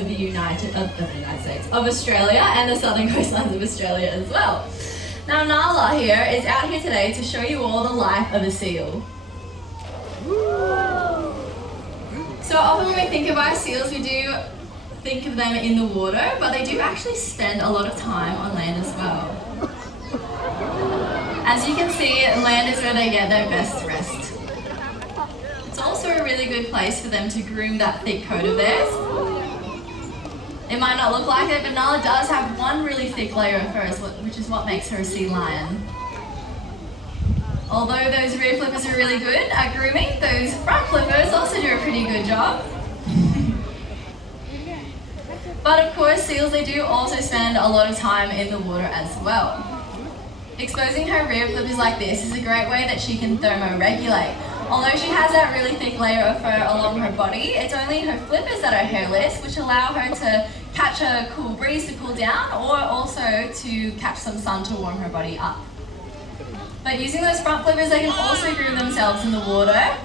of the United States, of Australia and the southern coastlines of Australia as well. Now Nala here is out here today to show you all the life of a seal. So often when we think of our seals, we do think of them in the water, but they do actually spend a lot of time on land as well. As you can see, land is where they get their best rest. It's also a really good place for them to groom that thick coat of theirs. It might not look like it, but Nala does have one really thick layer of fur, which is what makes her a sea lion. Although those rear flippers are really good at grooming, those front flippers also do a pretty good job. But of course, seals, they do also spend a lot of time in the water as well. Exposing her rear flippers like this is a great way that she can thermoregulate. Although she has that really thick layer of fur along her body, it's only her flippers that are hairless, which allow her to catch a cool breeze to cool down, or also to catch some sun to warm her body up. But using those front flippers, they can also groom themselves in the water.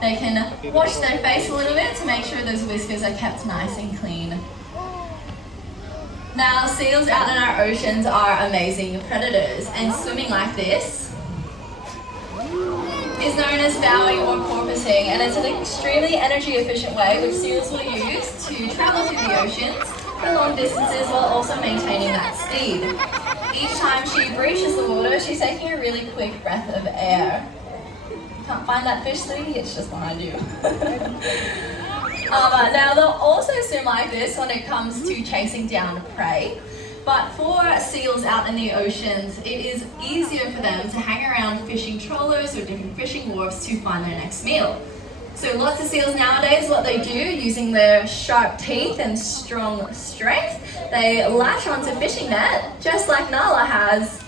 They can wash their face a little bit to make sure those whiskers are kept nice and clean. Now, seals out in our oceans are amazing predators, and swimming like this is known as bowing or porpoising, and it's an extremely energy efficient way which seals will use to travel through the oceans for long distances while also maintaining that speed. Each time she breaches the water, she's taking a really quick breath of air. Can't find that fish, sweetie? It's just behind you. Now they'll also swim like this when it comes to chasing down prey. But for seals out in the oceans, it is easier for them to hang around fishing trawlers or different fishing wharves to find their next meal. So lots of seals nowadays, what they do, using their sharp teeth and strong strength, they latch onto fishing net, just like Nala has.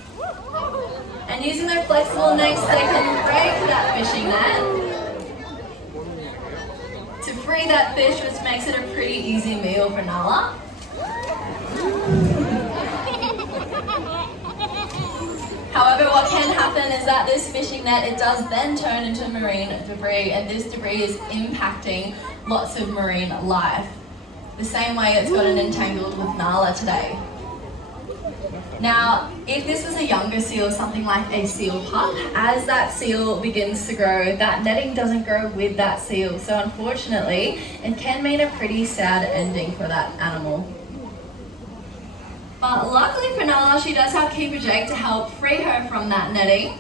And using their flexible necks, they can break that fishing net to free that fish, which makes it a pretty easy meal for Nala. However, what can happen is that this fishing net, it does then turn into marine debris, and this debris is impacting lots of marine life. The same way it's gotten entangled with Nala today. Now, if this was a younger seal, something like a seal pup, as that seal begins to grow, that netting doesn't grow with that seal. So unfortunately, it can mean a pretty sad ending for that animal. But luckily for Nala, she does have Keeper Jake to help free her from that netting.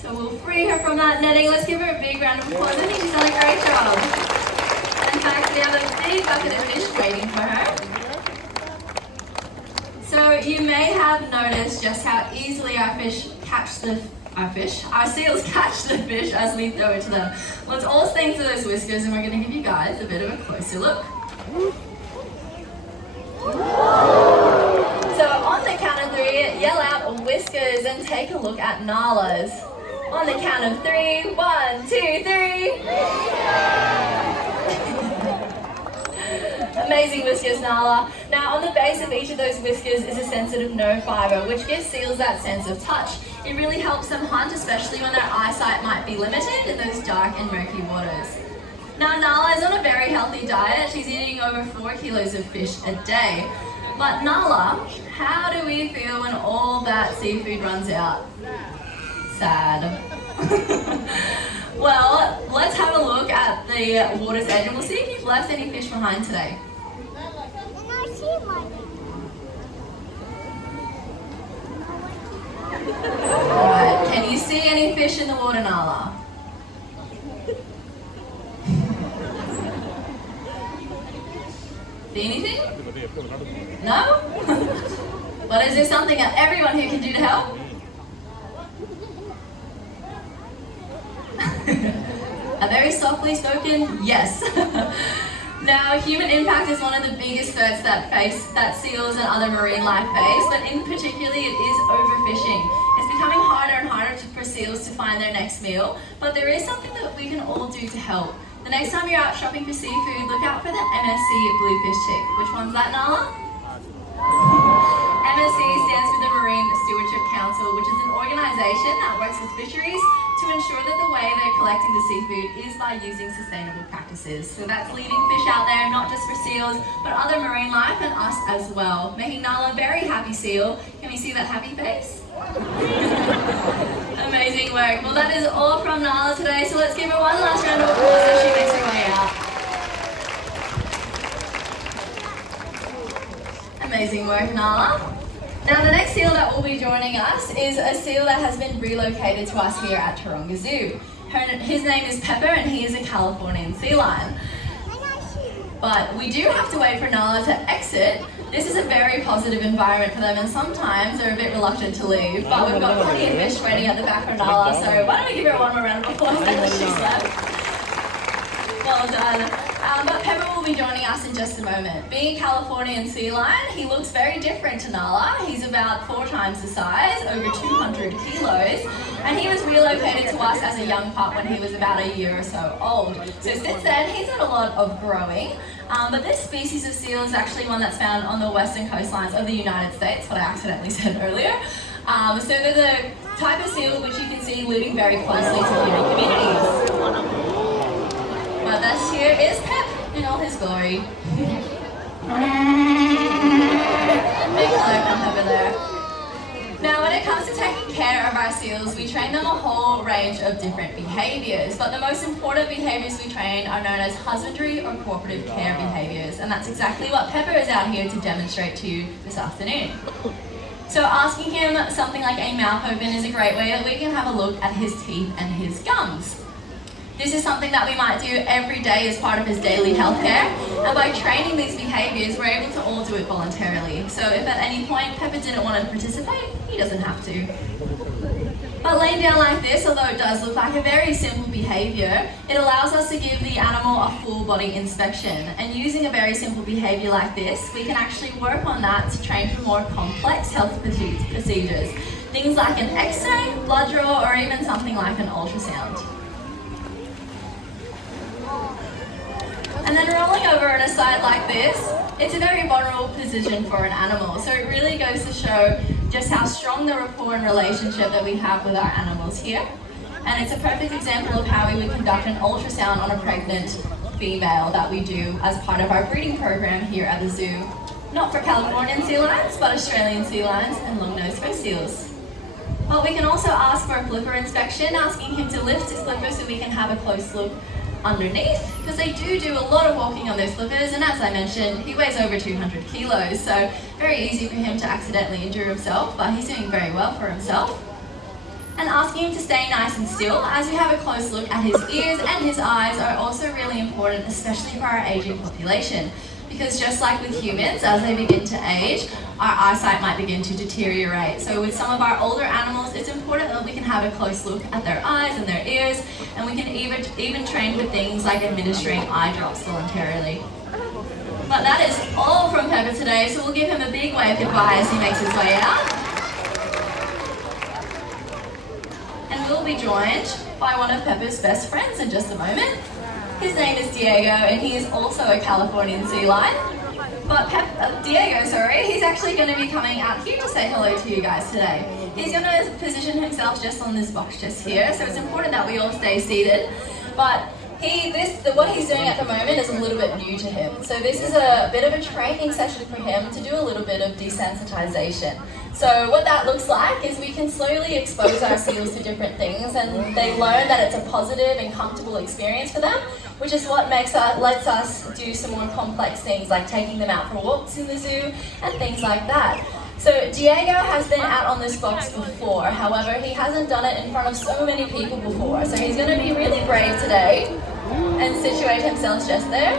So we'll free her from that netting. Let's give her a big round of applause. I think she's done a great job. In fact, we have a big bucket of fish waiting for her. So you may have noticed just how easily our seals catch the fish as we throw it to them. Well, it's all thanks to those whiskers, and we're going to give you guys a bit of a closer look. So on the count of 3, yell out whiskers and take a look at Nala's. On the count of 3, 1, 2, 3. Amazing whiskers, Nala. Now on the base of each of those whiskers is a sensitive nerve fibre, which gives seals that sense of touch. It really helps them hunt, especially when their eyesight might be limited in those dark and murky waters. Now Nala is on a very healthy diet. She's eating over 4 kilos of fish a day. But Nala, how do we feel when all that seafood runs out? Sad. Well, let's have a look at the water's edge and we'll see if you've left any fish behind today. Alright, can you see any fish in the water, Nala? See anything? No? But is there something that everyone here can do to help? A very softly spoken yes. Now, human impact is one of the biggest threats that seals and other marine life face, but in particularly it is overfishing. It's becoming harder and harder for seals to find their next meal, but there is something that we can all do to help. The next time you're out shopping for seafood, look out for the MSC bluefish tick. Which one's that, Nala? MSC stands for the Marine Stewardship Council, which is an organisation that works with fisheries to to ensure that the way they're collecting the seafood is by using sustainable practices. So that's leaving fish out there, not just for seals, but other marine life and us as well, making Nala a very happy seal. Can we see that happy face? Amazing work. Well, that is all from Nala today, so let's give her one last round of applause as she makes her way out. Amazing work, Nala. Now, the next seal that will be joining us is a seal that has been relocated to us here at Taronga Zoo. His name is Pepper and he is a Californian sea lion. But we do have to wait for Nala to exit. This is a very positive environment for them and sometimes they're a bit reluctant to leave. But we've got plenty of fish waiting at the back for Nala, so why don't we give her one more round of applause as she's left. Well done. But Pepper will be joining us in just a moment. Being a Californian sea lion, he looks very different to Nala. He's about 4 times the size, over 200 kilos, and he was relocated to us as a young pup when he was about a year or so old. So since then, he's had a lot of growing. But this species of seal is actually one that's found on the western coastlines of the United States, what I accidentally said earlier. So they're the type of seal which you can see living very closely to human communities. But this here is Pep in all his glory. Big hello from Pepper there. Now, when it comes to taking care of our seals, we train them a whole range of different behaviours. But the most important behaviours we train are known as husbandry or cooperative care behaviours. And that's exactly what Pepper is out here to demonstrate to you this afternoon. So asking him something like a mouth open is a great way that we can have a look at his teeth and his gums. This is something that we might do every day as part of his daily healthcare, and by training these behaviours, we're able to all do it voluntarily. So if at any point Pepper didn't want to participate, he doesn't have to. But laying down like this, although it does look like a very simple behaviour, it allows us to give the animal a full body inspection. And using a very simple behaviour like this, we can actually work on that to train for more complex health procedures. Things like an X-ray, blood draw, or even something like an ultrasound. And then rolling over on a side like this, it's a very vulnerable position for an animal. So it really goes to show just how strong the rapport and relationship that we have with our animals here. And it's a perfect example of how we would conduct an ultrasound on a pregnant female that we do as part of our breeding program here at the zoo. Not for Californian sea lions, but Australian sea lions and long-nosed coast seals. But we can also ask for a flipper inspection, asking him to lift his flipper so we can have a close look underneath, because they do a lot of walking on those flippers, and as I mentioned, he weighs over 200 kilos, so very easy for him to accidentally injure himself, but he's doing very well for himself. And asking him to stay nice and still, as we have a close look at his ears and his eyes are also really important, especially for our aging population. Because just like with humans, as they begin to age, our eyesight might begin to deteriorate. So with some of our older animals, it's important that we can have a close look at their eyes and their ears, and we can even train for things like administering eye drops voluntarily. But that is all from Pepper today, so we'll give him a big wave goodbye as he makes his way out. And we'll be joined by one of Pepper's best friends in just a moment. His name is Diego, and he is also a Californian sea lion. But Diego, he's actually going to be coming out here to say hello to you guys today. He's going to position himself just on this box just here, so it's important that we all stay seated. But what he's doing at the moment is a little bit new to him. So this is a bit of a training session for him to do a little bit of desensitization. So what that looks like is we can slowly expose our seals to different things, and they learn that it's a positive and comfortable experience for them, which is what lets us do some more complex things like taking them out for walks in the zoo and things like that. So Diego has been out on this box before, however he hasn't done it in front of so many people before, so he's going to be really brave today and situate himself just there.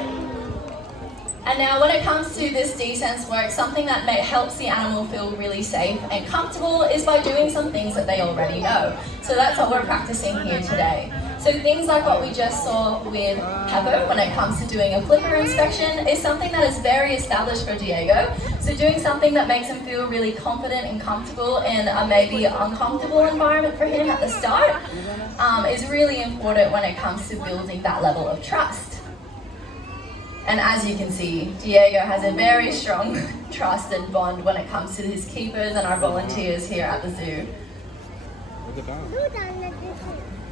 And now when it comes to this desense work, something that helps the animal feel really safe and comfortable is by doing some things that they already know. So that's what we're practicing here today. So things like what we just saw with Pepper when it comes to doing a flipper inspection is something that is very established for Diego. So doing something that makes him feel really confident and comfortable in a maybe uncomfortable environment for him at the start is really important when it comes to building that level of trust. And as you can see, Diego has a very strong trust and bond when it comes to his keepers and our volunteers here at the zoo.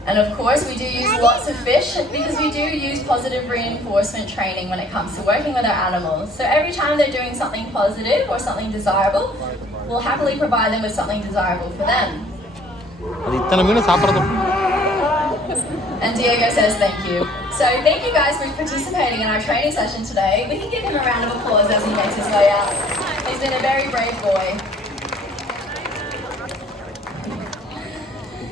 And of course, we do use lots of fish because we do use positive reinforcement training when it comes to working with our animals. So every time they're doing something positive or something desirable, we'll happily provide them with something desirable for them. And Diego says thank you. So thank you guys for participating in our training session today. We can give him a round of applause as he makes his way out. He's been a very brave boy.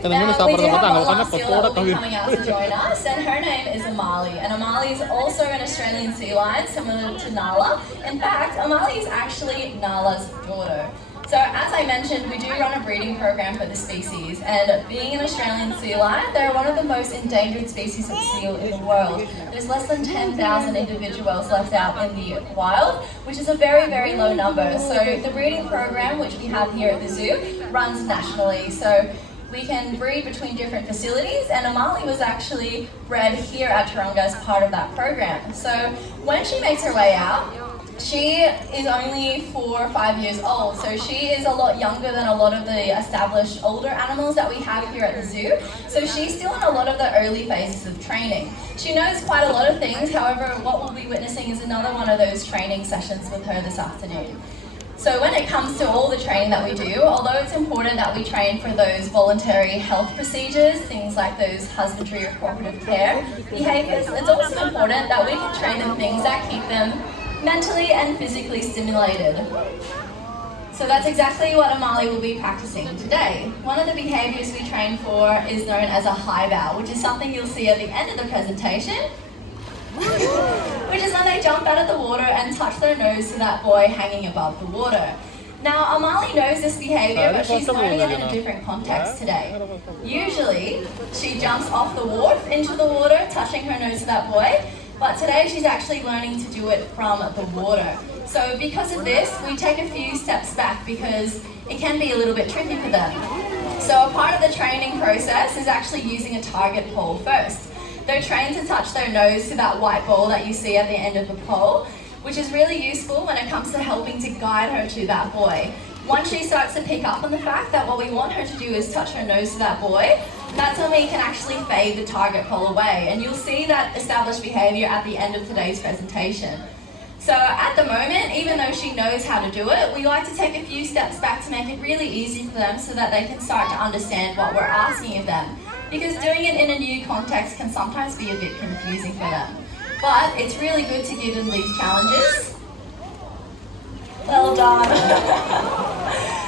Now, we do have one last seal that will be coming out to join us, and her name is Amali. And Amali is also an Australian sea lion, similar to Nala. In fact, Amali is actually Nala's daughter. So as I mentioned, we do run a breeding program for the species, and being an Australian sea lion, they're one of the most endangered species of seal in the world. There's less than 10,000 individuals left out in the wild, which is a very, very low number. So the breeding program, which we have here at the zoo, runs nationally. So we can breed between different facilities, and Amali was actually bred here at Taronga as part of that program. So when she makes her way out, she is only 4 or 5 years old, so she is a lot younger than a lot of the established older animals that we have here at the zoo. So she's still in a lot of the early phases of training. She knows quite a lot of things, however, what we'll be witnessing is another one of those training sessions with her this afternoon. So when it comes to all the training that we do, although it's important that we train for those voluntary health procedures, things like those husbandry or cooperative care behaviours, it's also important that we can train them things that keep them mentally and physically stimulated. So that's exactly what Amali will be practicing today. One of the behaviours we train for is known as a high bow, which is something you'll see at the end of the presentation, which is when they jump out of the water and touch their nose to that buoy hanging above the water. Now, Amali knows this behaviour, but she's learning it in a different context today. Usually, she jumps off the wharf into the water, touching her nose to that buoy, but today she's actually learning to do it from the water. So because of this, we take a few steps back because it can be a little bit tricky for them. So a part of the training process is actually using a target pole first. They're trained to touch their nose to that white ball that you see at the end of the pole, which is really useful when it comes to helping to guide her to that buoy. Once she starts to pick up on the fact that what we want her to do is touch her nose to that buoy, that's when we can actually fade the target pole away. And you'll see that established behaviour at the end of today's presentation. So at the moment, even though she knows how to do it, we like to take a few steps back to make it really easy for them so that they can start to understand what we're asking of them. Because doing it in a new context can sometimes be a bit confusing for them. But it's really good to give them these challenges. Well done.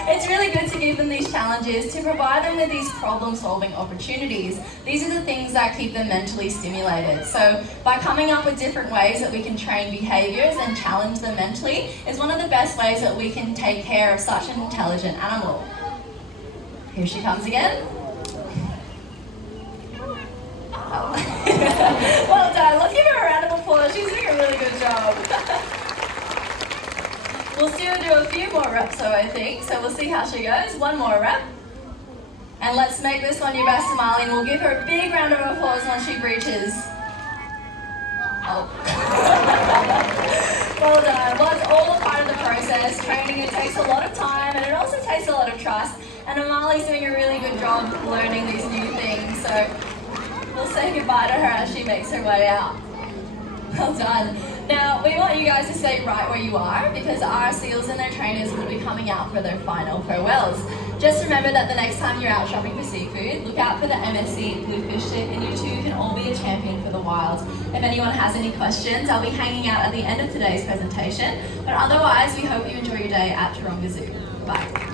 It's really good to give them these challenges, to provide them with these problem-solving opportunities. These are the things that keep them mentally stimulated. So by coming up with different ways that we can train behaviours and challenge them mentally is one of the best ways that we can take care of such an intelligent animal. Here she comes again. Oh. Well done. Let's give her a round of applause. She's doing a really good job. We'll still do a few more reps though, I think. So we'll see how she goes. One more rep. And let's make this one your best, Amali, and we'll give her a big round of applause once she reaches. Oh. Well done. Well, it's all a part of the process. Training, it takes a lot of time and it also takes a lot of trust. And Amali's doing a really good job learning these new things. So we'll say goodbye to her as she makes her way out. Well done. Now, we want you guys to stay right where you are because our seals and their trainers will be coming out for their final farewells. Just remember that the next time you're out shopping for seafood, look out for the MSC Bluefish Stick and you two can all be a champion for the wild. If anyone has any questions, I'll be hanging out at the end of today's presentation. But otherwise, we hope you enjoy your day at Taronga Zoo. Bye.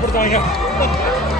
pertanyaan.